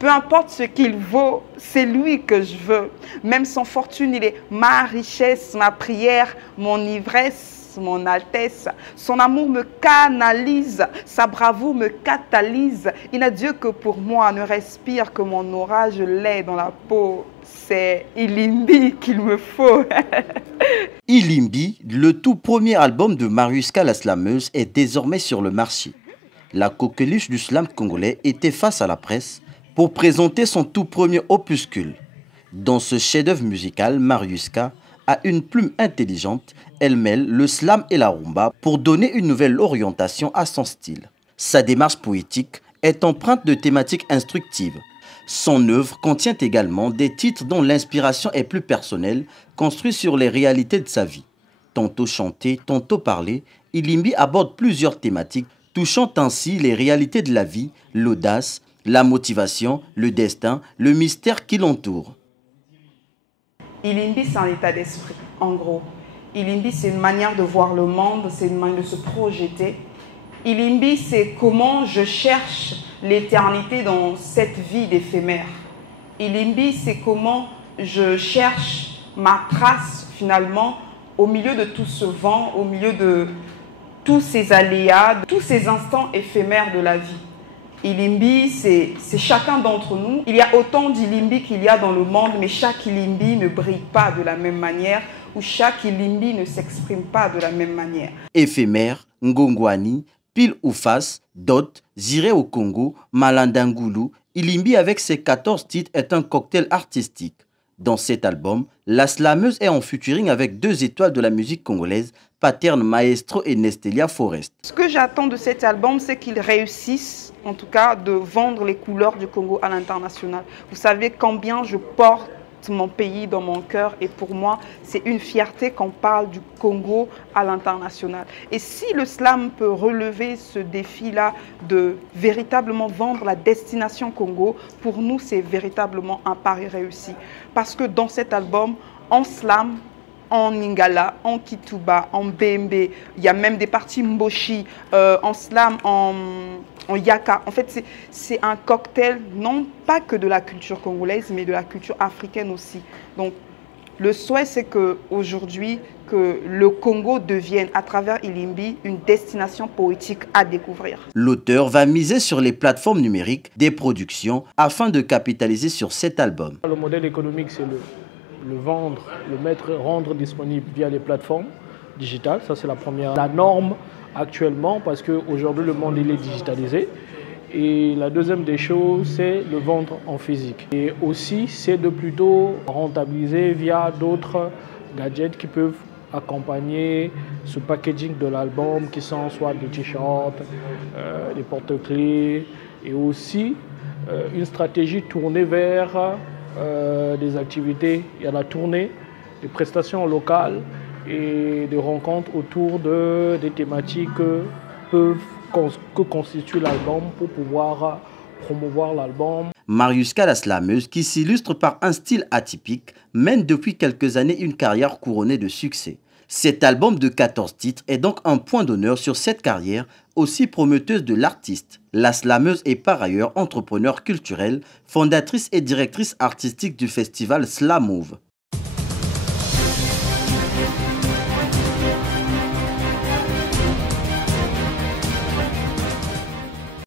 Peu importe ce qu'il vaut, c'est lui que je veux. Même sans fortune, il est ma richesse, ma prière, mon ivresse, mon altesse. Son amour me canalise, sa bravoure me catalyse. Il n'a Dieu que pour moi, ne respire que mon orage, je l'ai dans la peau. C'est Ilimbi qu'il me faut. Ilimbi, le tout premier album de Mariuska la slameuse, est désormais sur le marché. La coqueluche du slam congolais était face à la presse pour présenter son tout premier opuscule. Dans ce chef-d'œuvre musical, Mariuska a une plume intelligente. Elle mêle le slam et la rumba pour donner une nouvelle orientation à son style. Sa démarche poétique est empreinte de thématiques instructives. Son œuvre contient également des titres dont l'inspiration est plus personnelle, construits sur les réalités de sa vie. Tantôt chanté, tantôt parlé, Ilimbi aborde plusieurs thématiques, touchant ainsi les réalités de la vie, l'audace, la motivation, le destin, le mystère qui l'entoure. Ilimbi, c'est un état d'esprit, en gros. Ilimbi, c'est une manière de voir le monde, c'est une manière de se projeter. Ilimbi, c'est comment je cherche l'éternité dans cette vie d'éphémère. Ilimbi, c'est comment je cherche ma trace, finalement, au milieu de tout ce vent, au milieu de tous ces aléas, de tous ces instants éphémères de la vie. Ilimbi, c'est chacun d'entre nous. Il y a autant d'Ilimbi qu'il y a dans le monde, mais chaque Ilimbi ne brille pas de la même manière, ou chaque Ilimbi ne s'exprime pas de la même manière. Éphémère, Ngongwani, Pile ou face, Dot, Ziré au Congo, Malandangulu, Ilimbi avec ses 14 titres est un cocktail artistique. Dans cet album, la slameuse est en featuring avec 2 étoiles de la musique congolaise, Paterne Maestro et Nestelia Forest. Ce que j'attends de cet album, c'est qu'il réussisse, en tout cas, de vendre les couleurs du Congo à l'international. Vous savez combien je porte mon pays dans mon cœur et pour moi, c'est une fierté qu'on parle du Congo à l'international. Et si le slam peut relever ce défi-là de véritablement vendre la destination Congo, pour nous, c'est véritablement un pari réussi. Parce que dans cet album, en slam, en Lingala, en Kituba, en Bembe, il y a même des parties Mboshi, en slam, en Yaka. En fait, c'est un cocktail, non pas que de la culture congolaise, mais de la culture africaine aussi. Donc, le souhait, c'est qu'aujourd'hui, que le Congo devienne, à travers Ilimbi, une destination poétique à découvrir. L'auteur va miser sur les plateformes numériques des productions afin de capitaliser sur cet album. Le modèle économique, c'est le vendre, le mettre, rendre disponible via les plateformes digitales. Ça, c'est la norme actuellement parce qu'aujourd'hui, le monde il est digitalisé. Et la deuxième des choses, c'est le vendre en physique. Et aussi, c'est de plutôt rentabiliser via d'autres gadgets qui peuvent accompagner ce packaging de l'album, qui sont soit des t-shirts, des porte-clés, et aussi une stratégie tournée vers des activités. Il y a la tournée, des prestations locales et des rencontres autour des thématiques que constitue l'album pour pouvoir promouvoir l'album. Mariuska la slameuse, qui s'illustre par un style atypique, mène depuis quelques années une carrière couronnée de succès. Cet album de 14 titres est donc un point d'honneur sur cette carrière aussi prometteuse de l'artiste. La slameuse est par ailleurs entrepreneur culturel, fondatrice et directrice artistique du festival Slamove.